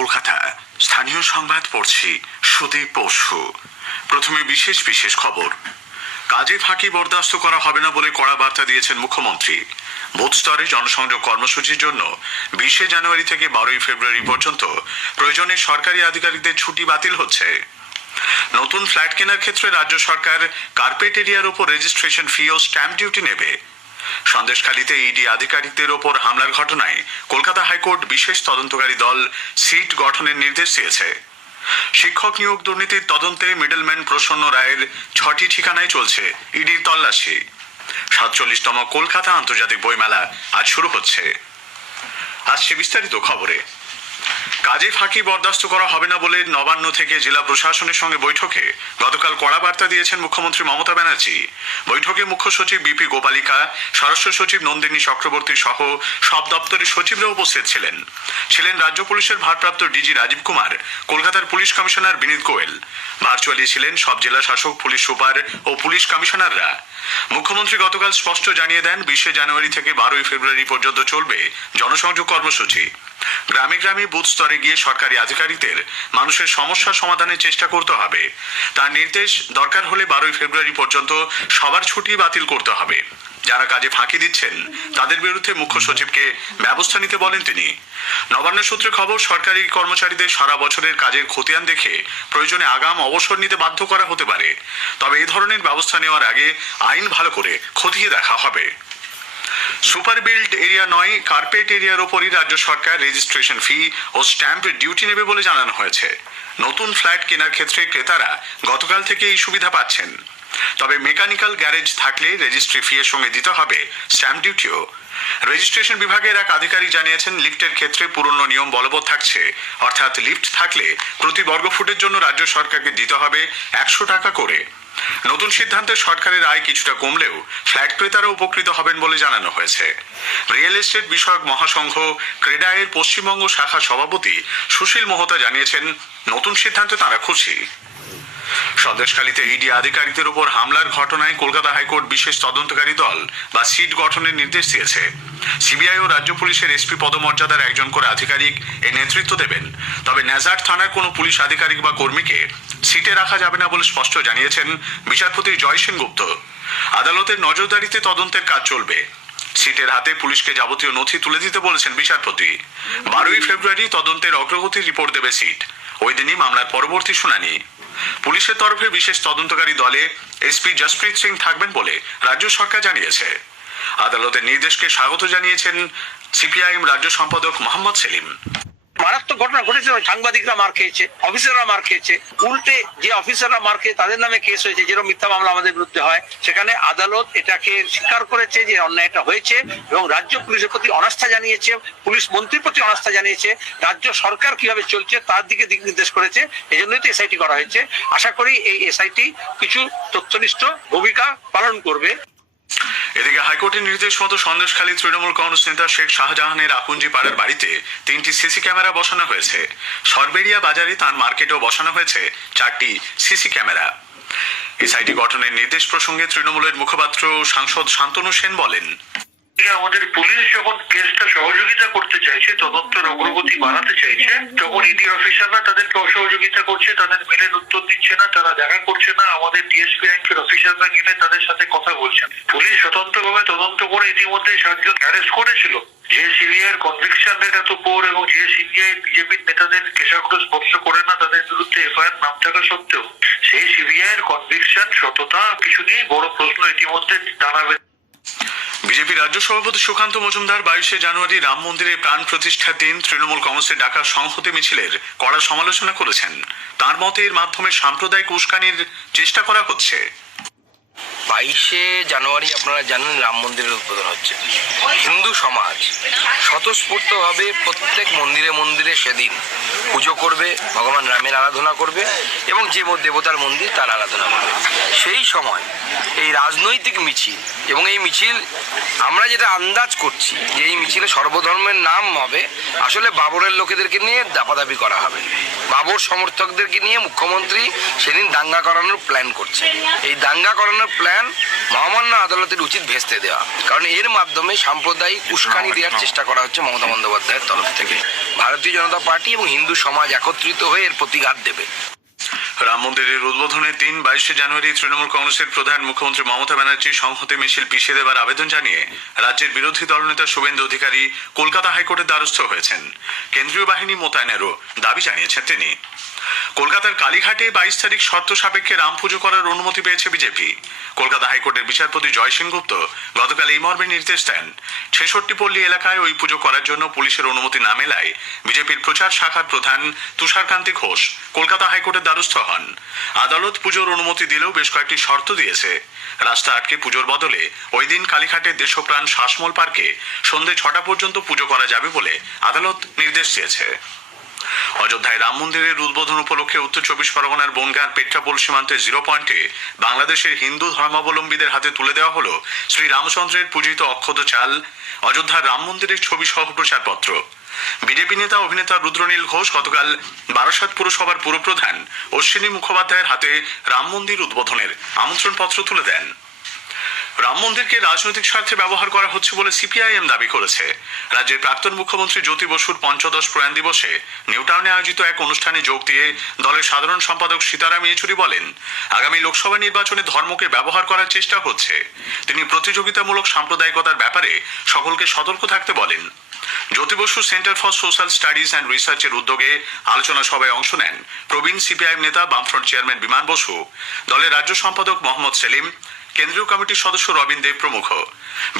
কলকাতা। স্থানীয় সংবাদ পড়ছি সুদীপ পরশু। প্রথমে বিশেষ খবর। কাজে ফাঁকি বরদাস্ত করা হবে না বলে কড়া বার্তা দিয়েছেন মুখ্যমন্ত্রী। বুথ স্তরে জনসংযোগ কর্মসূচির জন্য 20 জানুয়ারি থেকে 12 ফেব্রুয়ারি পর্যন্ত প্রয়োজনে সরকারি আধিকারিকদের ছুটি বাতিল হচ্ছে। নতুন ফ্ল্যাট কেনার ক্ষেত্রে রাজ্য সরকার কার্পেট এরিয়ার উপর রেজিস্ট্রেশন ফি ও স্ট্যাম্প ডিউটি নেবে। সন্দেশখালীতে ইডি আধিকারিকদের ওপর হামলার ঘটনায় কলকাতা হাইকোর্ট বিশেষ তদন্তকারী দল সিট গঠনের নির্দেশ দিয়েছে। শিক্ষক নিয়োগ দুর্নীতির তদন্তে মিডলম্যান প্রসন্ন রায়ের 6টি ঠিকানায় চলছে ইডির তল্লাশি। 47তম কলকাতা আন্তর্জাতিক বইমেলা আজ শুরু হচ্ছে। আসছে বিস্তারিত খবরে। কাজে ফাঁকি বরদাস্ত করা হবে না বলে নবান্ন থেকে জেলা প্রশাসনের সঙ্গে বৈঠকে গতকাল কড়া বার্তা দিয়েছেন মুখ্যমন্ত্রী মমতা ব্যানার্জি। বৈঠকে মুখ্য সচিব বিপি গোপালিকা, স্বরাষ্ট্র সচিব নন্দিনী চক্রবর্তী সহ সব দপ্তরের সচিবরা উপস্থিত ছিলেন রাজ্য পুলিশের ভারপ্রাপ্ত ডিজি রাজীব কুমার, কলকাতার পুলিশ কমিশনার বিনীত গোয়েল। ভার্চুয়ালি ছিলেন সব জেলা শাসক, পুলিশ সুপার ও পুলিশ কমিশনাররা। মুখ্যমন্ত্রী গতকাল স্পষ্ট জানিয়ে দেন, 20 জানুয়ারি থেকে 12 ফেব্রুয়ারি পর্যন্ত চলবে জনসংযোগ কর্মসূচি। গ্রামে গ্রামে বুথ স্তরে গিয়ে সরকারি আধিকারিকদের মানুষের সমস্যা সমাধানের চেষ্টা করতে হবে। তার নির্দেশ, দরকার হলে 12 ফেব্রুয়ারি পর্যন্ত সবার ছুটি বাতিল করতে হবে। যারা কাজে ফাঁকি দিচ্ছেন তাদের বিরুদ্ধে মুখ্য সচিবকে ব্যবস্থা নিতে বলেন তিনি। নবান্ন সূত্রে খবর, সরকারি কর্মচারীদের সারা বছরের কাজের খতিয়ান দেখে প্রয়োজনে আগাম অবসর নিতে বাধ্য করা হতে পারে। তবে এই ধরনের ব্যবস্থা নেওয়ার আগে আইন ভালো করে খতিয়ে দেখা হবে। সুপার বিল্ড এরিয়া নয়, কার্পেট এরিয়ার ওপরই রাজ্য সরকার রেজিস্ট্রেশন ফি ও স্ট্যাম্প ডিউটি নেবে বলে জানানো হয়েছে। নতুন ফ্ল্যাট কেনার ক্ষেত্রে ক্রেতারা গতকাল থেকে এই সুবিধা পাচ্ছেন। তবে মেকানিক্যাল গ্যারেজ থাকলে রেজিস্ট্রি ফি এর সঙ্গে দিতে হবে স্ট্যাম্প ডিউটিও। রেজিস্ট্রেশন বিভাগের এক আধিকারিক জানিয়েছেন, লিফটের ক্ষেত্রে পুরনো নিয়ম বলবৎ থাকছে। অর্থাৎ লিফট থাকলে প্রতি বর্গফুটের জন্য রাজ্য সরকারকে দিতে হবে 100 টাকা করে। নতুন সিদ্ধান্তে সরকারের আয় কিছুটা কমলেও ফ্ল্যাট ক্রেতারা উপকৃত হবেন বলে জানানো হয়েছে। রিয়েল এস্টেট বিষয়ক মহাসংঘ ক্রেডায়ের পশ্চিমবঙ্গ শাখা সভাপতি সুশীল মোহতা জানিয়েছেন, নতুন সিদ্ধান্তে তাঁরা খুশি। সন্দেশখালীতে ইডি আধিকারিকদের উপর হামলার ঘটনায় কলকাতা হাইকোর্ট বিশেষ তদন্তকারী দল বা সিট গঠনের নির্দেশ দিয়েছে। সিবিআই ও রাজ্য পুলিশের এসপি পদমর্যাদার একজন করে আধিকারিক এই নেতৃত্ব দেবেন। তবে নেজার থানার কোনো পুলিশ আধিকারিক বা কর্মীকে সিটে রাখা যাবে না বলে স্পষ্ট জানিয়েছেন বিচারপতি জয় সেনগুপ্ত। আদালতের নজরদারিতে তদন্তের কাজ চলবে। সিটের হাতে পুলিশকে যাবতীয় নথি তুলে দিতে বলেছেন বিচারপতি। 12 ফেব্রুয়ারি তদন্তের অগ্রগতির রিপোর্ট দেবে সিট। ওই দিনই মামলার পরবর্তী শুনানি। পুলিশের তরফে বিশেষ তদন্তকারী দলে এসপি জসপ্রীত সিং থাকবেন বলে রাজ্য সরকার জানিয়েছে। আদালতের নির্দেশকে স্বাগত জানিয়েছেন সিপিআইএম রাজ্য সম্পাদক মোহাম্মদ সেলিম। মারাত্মক ঘটনা ঘটেছে, সাংবাদিকরা মার খেয়েছে, অফিসাররা মার খেয়েছে। উল্টে যে অফিসাররা মার খেয়ে তাদের নামে কেস হয়েছে, যেরকম মিথ্যা মামলা আমাদের বিরুদ্ধে হয়, সেখানে আদালত এটাকে স্বীকার করেছে যে অন্যায়টা হয়েছে এবং রাজ্য পুলিশের প্রতি অনাস্থা জানিয়েছে, পুলিশ মন্ত্রীর প্রতি অনাস্থা জানিয়েছে, রাজ্য সরকার কিভাবে চলছে তার দিকে দিক নির্দেশ করেছে। এই জন্যই তো এসআইটি করা হয়েছে। আশা করি এই এসআইটি কিছু তথ্যনিষ্ঠ ভূমিকা পালন করবে। এদিকে হাইকোর্টের নির্দেশ মতো সন্দেশখালী তৃণমূল কংগ্রেস নেতা শেখ শাহজাহানের আকুঞ্জি পাড়ার বাড়িতে 3টি সিসি ক্যামেরা বসানো হয়েছে। সরবেরিয়া বাজারে তার মার্কেটেও বসানো হয়েছে 4টি সিসি ক্যামেরা। এসআইটি গঠনের নির্দেশ প্রসঙ্গে তৃণমূলের মুখপাত্র সাংসদ শান্তনু সেন বলেন, আমাদের পুলিশ যখন কেসটা সহযোগিতা করতে চাইছে, তদন্তের অগ্রগতি বাড়াতে চাইছে, তখন ইডি অফিসাররা তাদেরকে অসহযোগিতা করছে, তাদের মেলের উত্তর দিচ্ছে না, তারা দেখা করছে না। আমাদের ডিএসপি র্যাঙ্কের অফিসাররা গেলে তাদের সাথে কথা বলছেন। পুলিশ স্বতন্ত্রভাবে তদন্ত করে ইতিমধ্যে 7 জন অ্যারেস্ট করেছিল। যে সিবিআইয়ের কনভিকশন রেট এত পোর এবং যে সিবিআই বিজেপির নেতাদের কেশাগ্র স্পর্শ করে না, তাদের বিরুদ্ধে এফআইআর নাম থাকা সত্ত্বেও সেই সিবিআইয়ের কনভিকশন সততা কিছু নিয়ে বড় প্রশ্ন ইতিমধ্যে দাঁড়াবে। বিজেপি রাজ্য সভাপতি সুকান্ত মজুমদার 22 জানুয়ারি রাম মন্দিরে প্রাণ প্রতিষ্ঠার দিন তৃণমূল কংগ্রেসের ডাকা সংহতি মিছিলের কড়া সমালোচনা করেছেন। তার মতে এর মাধ্যমে সাম্প্রদায়িক উস্কানির চেষ্টা করা হচ্ছে। 22 জানুয়ারি আপনারা জানেন রাম মন্দিরের উদ্বোধন হচ্ছে। হিন্দু সমাজ স্বতঃস্ফূর্তভাবে প্রত্যেক মন্দিরে মন্দিরে সেদিন পুজো করবে, ভগবান রামের আরাধনা করবে এবং যে দেবতার মন্দির তার আরাধনা করবে। সেই সময় এই রাজনৈতিক মিছিল এবং এই মিছিল আমরা যেটা আন্দাজ করছি যে এই মিছিলে সর্বধর্মের নাম হবে, আসলে বাবরের লোকেদেরকে নিয়ে দাপাদাপি করা হবে। বাবর সমর্থকদেরকে নিয়ে মুখ্যমন্ত্রী সেদিন দাঙ্গা করানোর প্ল্যান করছে। এই দাঙ্গা করানোর প্ল্যান মহামান্য আদালতের উচিত ভেস্তে দেওয়া, কারণ এর মাধ্যমে সাম্প্রদায়িক বন্দ্যোপাধ্যায় উস্কানি দেওয়ার চেষ্টা করা হচ্ছে মমতা বন্দ্যোপাধ্যায়ের তরফ থেকে। ভারতীয় জনতা পার্টি এবং হিন্দু সমাজ একত্রিত হয়ে এর প্রতিঘাত দেবে। রাম মন্দিরের উদ্বোধনের দিন 22শে জানুয়ারি তৃণমূল কংগ্রেসের প্রধান মুখ্যমন্ত্রী মমতা ব্যানার্জি সংহতি মিছিল পিছিয়ে দেওয়ার আবেদন জানিয়ে রাজ্যের বিরোধী দলনেতা শুভেন্দু অধিকারী কলকাতা হাইকোর্টের দ্বারস্থ হয়েছেন। কেন্দ্রীয় বাহিনী মোতায়েনেরও দাবি জানিয়েছেন তিনি। কলকাতার কালীঘাটে 22 তারিখ শর্ত সাপেক্ষে রাম পুজো করার অনুমতি পেয়েছে বিজেপি। কলকাতা হাইকোর্টের বিচারপতি জয় সেনগুপ্ত গতকাল এই মর্মে নির্দেশ দেন। 66 পল্লী এলাকায় ওই পুজো করার জন্য পুলিশের অনুমতি না মেলায় বিজেপির প্রচার শাখার প্রধান তুষারকান্তি ঘোষ কলকাতা হাইকোর্টের দ্বারস্থ হন। আদালত পুজোর অনুমতি দিলেও বেশ কয়েকটি শর্ত দিয়েছে। রাস্তা আটকে পুজোর বদলে ওই দিন কালীঘাটের দেশপ্রাণ শ্বাসমূল পার্কে সন্ধ্যে 6টা পর্যন্ত পুজো করা যাবে বলে আদালত নির্দেশ দিয়েছে। অযোধ্যায় রাম মন্দিরের উদ্বোধন উপলক্ষে উত্তর 24 পরগনার বনগাঁর পেট্রাপোল সীমান্তে 0 পয়েন্টে বাংলাদেশের হিন্দু ধর্মাবলম্বীদের হাতে তুলে দেওয়া হলো শ্রী রামচন্দ্রের পূজিত অক্ষত চাল, অযোধ্যার রাম মন্দিরের ছবি সহ প্রচারপত্র। বিজেপি নেতা অভিনেতা রুদ্রনীল ঘোষ গতকাল বারাসাত পুরসভার পুরপ্রধান অশ্বিনী মুখোপাধ্যায়ের হাতে রাম মন্দির উদ্বোধনের আমন্ত্রণপত্র তুলে দেন। রাম মন্দিরকে রাজনৈতিক স্বার্থে ব্যবহার করা হচ্ছে বলে সিপিআইএম দাবি করেছে। রাজ্যের প্রাক্তন মুখ্যমন্ত্রী জ্যোতি বসুর ৫০ প্রয়াণ দিবসে নিউটাউনে আয়োজিত এক অনুষ্ঠানে যোগ দিয়ে দলের সাধারণ সম্পাদক সীতারাম ইয়েচুরি বলেন, আগামী লোকসভা নির্বাচনে ধর্মকে ব্যবহার করার চেষ্টা হচ্ছে। তিনি প্রতিযোগিতামূলক সাম্প্রদায়িকতার ব্যাপারে সকলকে সতর্ক থাকতে বলেন। Jyoti Basu centre for social studies and রিসার্চের উদ্যোগে আলোচনা সভায় অংশ নেন প্রবীণ সিপিআইএম নেতা বামফ্রন্ট চেয়ারম্যান বিমান বসু, দলের রাজ্য সম্পাদক মোহাম্মদ সেলিম, কেন্দ্রীয় কমিটির সদস্য রবীন দেব প্রমুখ।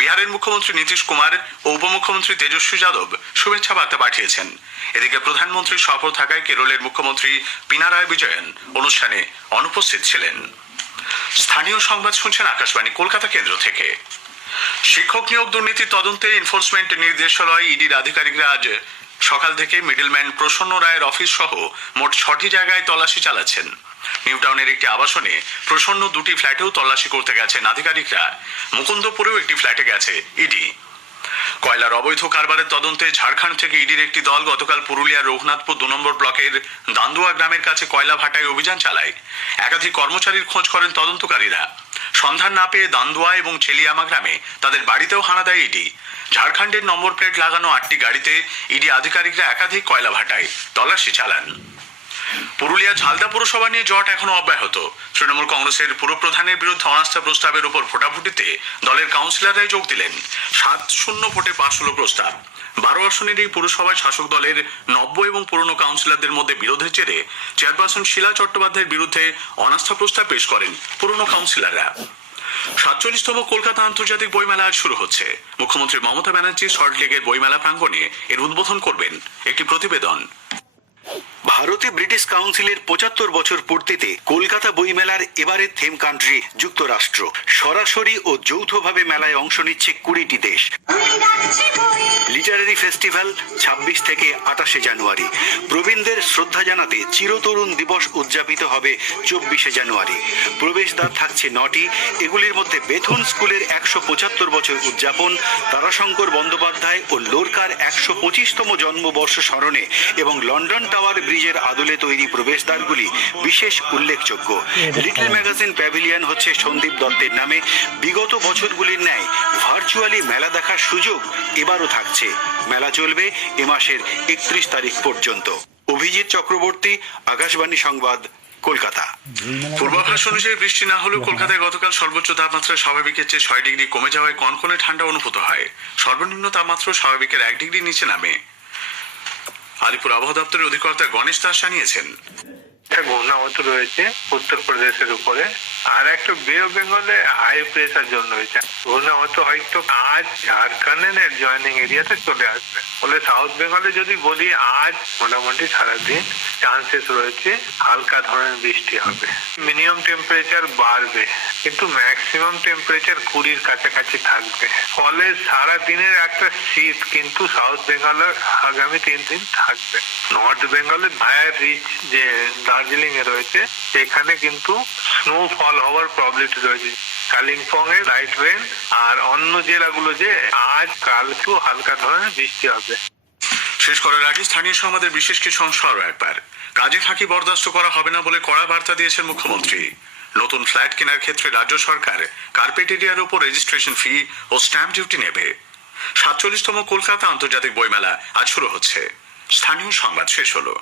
বিহারের মুখ্যমন্ত্রী নীতিশ কুমার ও উপমুখ্যমন্ত্রী তেজস্বী যাদব শুভেচ্ছা বার্তা পাঠিয়েছেন। এদিকে প্রধানমন্ত্রীর সফর থাকায় কেরলের মুখ্যমন্ত্রী পিনারায় বিজয়ন অনুষ্ঠানে অনুপস্থিত ছিলেন। স্থানীয় সংবাদ শুনছেন আকাশবাণী কলকাতা কেন্দ্র থেকে। শিক্ষক নিয়োগ দুর্নীতি তদন্তে এনফোর্সমেন্ট নির্দেশালয় ইডির আধিকারিকরা আজ সকাল থেকে মিডলম্যান প্রসন্ন রায়ের অফিস সহ মোট 6টি জায়গায় তল্লাশি চালাচ্ছেন। নিউটাউনের একটি আবাসনে প্রসন্ন 2টি ফ্ল্যাটেও তল্লাশি করতে গেছেন আধিকারিকরা। মুকুন্দপুরেও একটি ফ্ল্যাটে গেছে ইডি। কয়লার অবৈধ কারবারের তদন্তে ঝাড়খণ্ড থেকে ইডির একটি দল গতকাল পুরুলিয়ার রঘুনাথপুর 2 নম্বর ব্লকের দান্দুয়া গ্রামের কাছে কয়লা ভাটায় অভিযান চালায়। একাধিক কর্মচারীর খোঁজ করেন তদন্তকারীরা। সন্ধান না পেয়ে দান্দুয়া এবং চেলিয়ামা গ্রামে তাদের বাড়িতেও হানা দেয় ইডি। ঝাড়খণ্ডের নম্বর প্লেট লাগানো 8টি গাড়িতে ইডি আধিকারিকরা একাধিক কয়লা ভাটায় তল্লাশি চালান। পুরুলিয়া ঝালদা পুরসভা নিয়ে জট এখনো অব্যাহত। তৃণমূল কংগ্রেসের পুরপ্রধানের বিরুদ্ধে অনাস্থা প্রস্তাবের উপর ভোটাভুটিতে দলের কাউন্সিলররাই যোগ দিলেন। 7-0 ভোটে পাশ হলো প্রস্তাব। 12 আসনের এই পুরসভায় শাসক দলের নব্য এবং পুরনো কাউন্সিলরদের মধ্যে বিরোধের জেরে চেয়ারপারসন শীলা চট্টোপাধ্যায়ের বিরুদ্ধে অনাস্থা প্রস্তাব পেশ করেন পুরনো কাউন্সিলররা। 47তম কলকাতা আন্তর্জাতিক বইমেলা আজ শুরু হচ্ছে। মুখ্যমন্ত্রী মমতা ব্যানার্জি সল্টলেকের বইমেলা প্রাঙ্গণে এর উদ্বোধন করবেন। একটি প্রতিবেদন। ভারতে ব্রিটিশ কাউন্সিলের 75 বছর পূর্তিতে কলকাতা বইমেলার এবারের থিম কান্ট্রি যুক্তরাষ্ট্র। সরাসরি ও যৌথভাবে মেলায় অংশ নিচ্ছে 20টি দেশ। লিটারারি ফেস্টিভ্যাল 26 থেকে 28শে জানুয়ারি। প্রবীণদের শ্রদ্ধা জানাতে চিরতরুণ দিবস উদযাপিত হবে 24শে জানুয়ারি। প্রবেশদ্বার থাকছে 9টি। এগুলির মধ্যে বেথুন স্কুলের 175 বছর উদযাপন, তারাশঙ্কর বন্দ্যোপাধ্যায় ও লোরকার 125তম জন্মবর্ষ স্মরণে এবং লন্ডন টাওয়ার ব্রিজের আদলে তৈরি প্রবেশদ্বারগুলি বিশেষ উল্লেখযোগ্য। লিটল ম্যাগাজিন প্যাভিলিয়ন হচ্ছে সন্দীপ দত্তের নামে। বিগত বছরগুলির ন্যায় ভার্চুয়ালি মেলা দেখার সুযোগ এবারও থাকছে। মেলা চলবে এ মাসের 31 তারিখ পর্যন্ত। অভিজিৎ চক্রবর্তী, আকাশবাণী সংবাদ, কলকাতা। পূর্বাভাস অনুযায়ী বৃষ্টি না হলেও কলকাতায় গতকাল সর্বোচ্চ তাপমাত্রা স্বাভাবিকের চেয়ে 6 ডিগ্রি কমে যাওয়ায় কনকনে ঠান্ডা অনুভূত হয়। সর্বনিম্ন তাপমাত্রা স্বাভাবিকের 1 ডিগ্রি নিচে নামে। আলিপুর আবহাওয়া দপ্তরের অধিকর্তা গণেশ দাস জানিয়েছেন, একটা ঘূর্ণাবর্ত রয়েছে উত্তরপ্রদেশের উপরে, আর একটা বে অফ বেঙ্গলে হাই প্রেসার জোন রয়েছে। ঘূর্ণাবর্ত হয়তো আজ ঝাড়খণ্ডের জয়েনিং এরিয়াতে চলে আসবে। বলে সাউথ বেঙ্গলে যদি বলি আজ মোটামুটি সারাদিন চান্সেস রয়েছে হালকা ধরনের বৃষ্টি হবে। মিনিমাম টেম্পারেচার বাড়বে কিন্তু ম্যাক্সিমাম টেম্পারেচার 20-র কাছাকাছি থাকবে। ফলে সারা দিনের একটা শীত কিন্তু সাউথ বেঙ্গলে আগামী 3 দিন থাকবে। নর্থ বেঙ্গলে হায়ার রিচ যে দার্জিলিং এ রয়েছে সেখানে কিন্তু স্নোফল হওয়ার প্রবলিটি রয়েছে। কালিম্পং এ লাইট রেন, আর অন্য জেলাগুলো যে আজ কালকেও হালকা ধরনের বৃষ্টি হবে। শেষ করার আগে স্থানীয় সংবাদের বিশেষ কিছু অংশ আরো একবার। কাজে ফাঁকি বরদাস্ত করা হবে না বলে কড়া বার্তা দিয়েছেন মুখ্যমন্ত্রী। নতুন ফ্ল্যাট কেনার ক্ষেত্রে রাজ্য সরকার কার্পেট এরিয়ার উপর রেজিস্ট্রেশন ফি ও স্ট্যাম্প ডিউটি নেবে। 47তম কলকাতা আন্তর্জাতিক বইমেলা আজ শুরু হচ্ছে। স্থানীয় সংবাদ শেষ হলো।